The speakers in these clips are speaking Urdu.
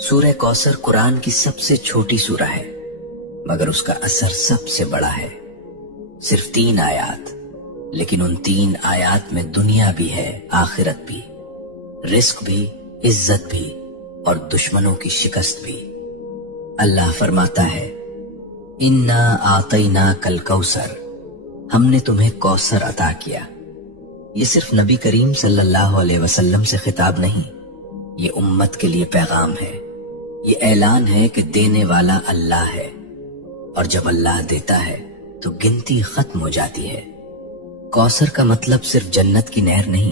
سورہ کوثر قرآن کی سب سے چھوٹی سورہ ہے، مگر اس کا اثر سب سے بڑا ہے۔ صرف 3 آیات، لیکن ان 3 آیات میں دنیا بھی ہے، آخرت بھی، رزق بھی، عزت بھی، اور دشمنوں کی شکست بھی۔ اللہ فرماتا ہے، اِنَّا أَعْطَيْنَاكَ الْكَوْثَرَ، ہم نے تمہیں کوثر عطا کیا۔ یہ صرف نبی کریم صلی اللہ علیہ وسلم سے خطاب نہیں، یہ امت کے لیے پیغام ہے، یہ اعلان ہے کہ دینے والا اللہ ہے، اور جب اللہ دیتا ہے تو گنتی ختم ہو جاتی ہے۔ کوثر کا مطلب صرف جنت کی نہر نہیں،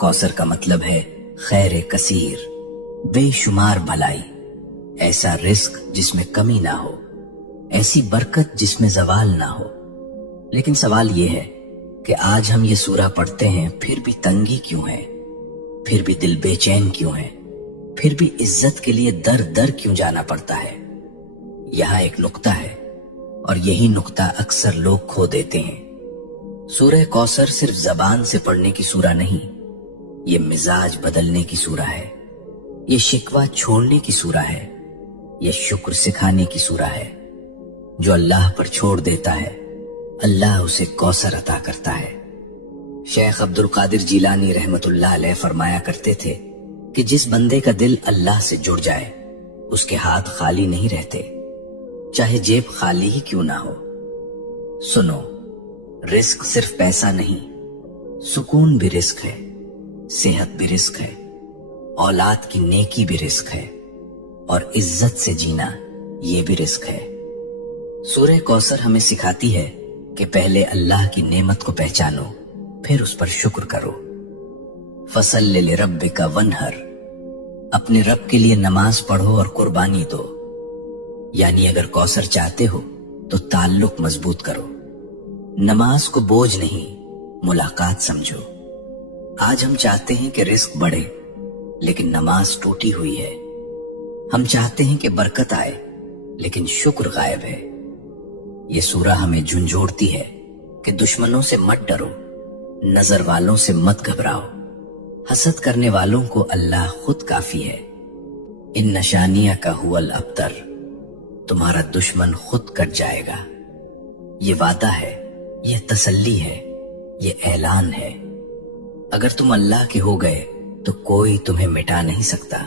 کوثر کا مطلب ہے خیر کثیر، بے شمار بھلائی، ایسا رزق جس میں کمی نہ ہو، ایسی برکت جس میں زوال نہ ہو۔ لیکن سوال یہ ہے کہ آج ہم یہ سورہ پڑھتے ہیں، پھر بھی تنگی کیوں ہے؟ پھر بھی دل بے چین کیوں ہے؟ پھر بھی عزت کے لیے در در کیوں جانا پڑتا ہے؟ یہاں ایک نقطہ ہے، اور یہی نقطہ اکثر لوگ کھو دیتے ہیں۔ سورہ کوثر صرف زبان سے پڑھنے کی سورہ نہیں، یہ مزاج بدلنے کی سورہ ہے، یہ شکوہ چھوڑنے کی سورہ ہے، یہ شکر سکھانے کی سورہ ہے۔ جو اللہ پر چھوڑ دیتا ہے، اللہ اسے کوثر عطا کرتا ہے۔ شیخ عبد القادر جیلانی رحمت اللہ علیہ فرمایا کرتے تھے کہ جس بندے کا دل اللہ سے جڑ جائے، اس کے ہاتھ خالی نہیں رہتے، چاہے جیب خالی ہی کیوں نہ ہو۔ سنو، رزق صرف پیسہ نہیں، سکون بھی رزق ہے، صحت بھی رزق ہے، اولاد کی نیکی بھی رزق ہے، اور عزت سے جینا یہ بھی رزق ہے۔ سورہ کوثر ہمیں سکھاتی ہے کہ پہلے اللہ کی نعمت کو پہچانو، پھر اس پر شکر کرو۔ فَصَلِّ لِرَبِّكَ وَانْحَرْ، اپنے رب کے لیے نماز پڑھو اور قربانی دو، یعنی اگر کوثر چاہتے ہو تو تعلق مضبوط کرو۔ نماز کو بوجھ نہیں، ملاقات سمجھو۔ آج ہم چاہتے ہیں کہ رزق بڑھے، لیکن نماز ٹوٹی ہوئی ہے۔ ہم چاہتے ہیں کہ برکت آئے، لیکن شکر غائب ہے۔ یہ سورہ ہمیں جھنجھوڑتی ہے کہ دشمنوں سے مت ڈرو، نظر والوں سے مت گھبراؤ، حسد کرنے والوں کو اللہ خود کافی ہے۔ ان نشانیہ کا هو الابتر، تمہارا دشمن خود کٹ جائے گا۔ یہ وعدہ ہے، یہ تسلی ہے، یہ اعلان ہے۔ اگر تم اللہ کے ہو گئے تو کوئی تمہیں مٹا نہیں سکتا۔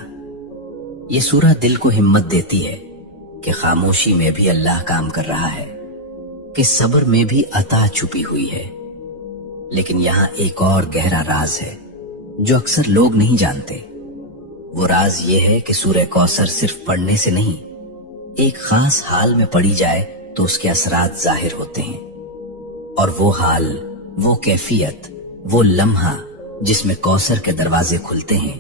یہ سورہ دل کو ہمت دیتی ہے کہ خاموشی میں بھی اللہ کام کر رہا ہے، کہ صبر میں بھی عطا چھپی ہوئی ہے۔ لیکن یہاں ایک اور گہرا راز ہے جو اکثر لوگ نہیں جانتے۔ وہ راز یہ ہے کہ سورہ کوثر صرف پڑھنے سے نہیں، ایک خاص حال میں پڑھی جائے تو اس کے اثرات ظاہر ہوتے ہیں، اور وہ حال، وہ کیفیت، وہ لمحہ جس میں کوثر کے دروازے کھلتے ہیں،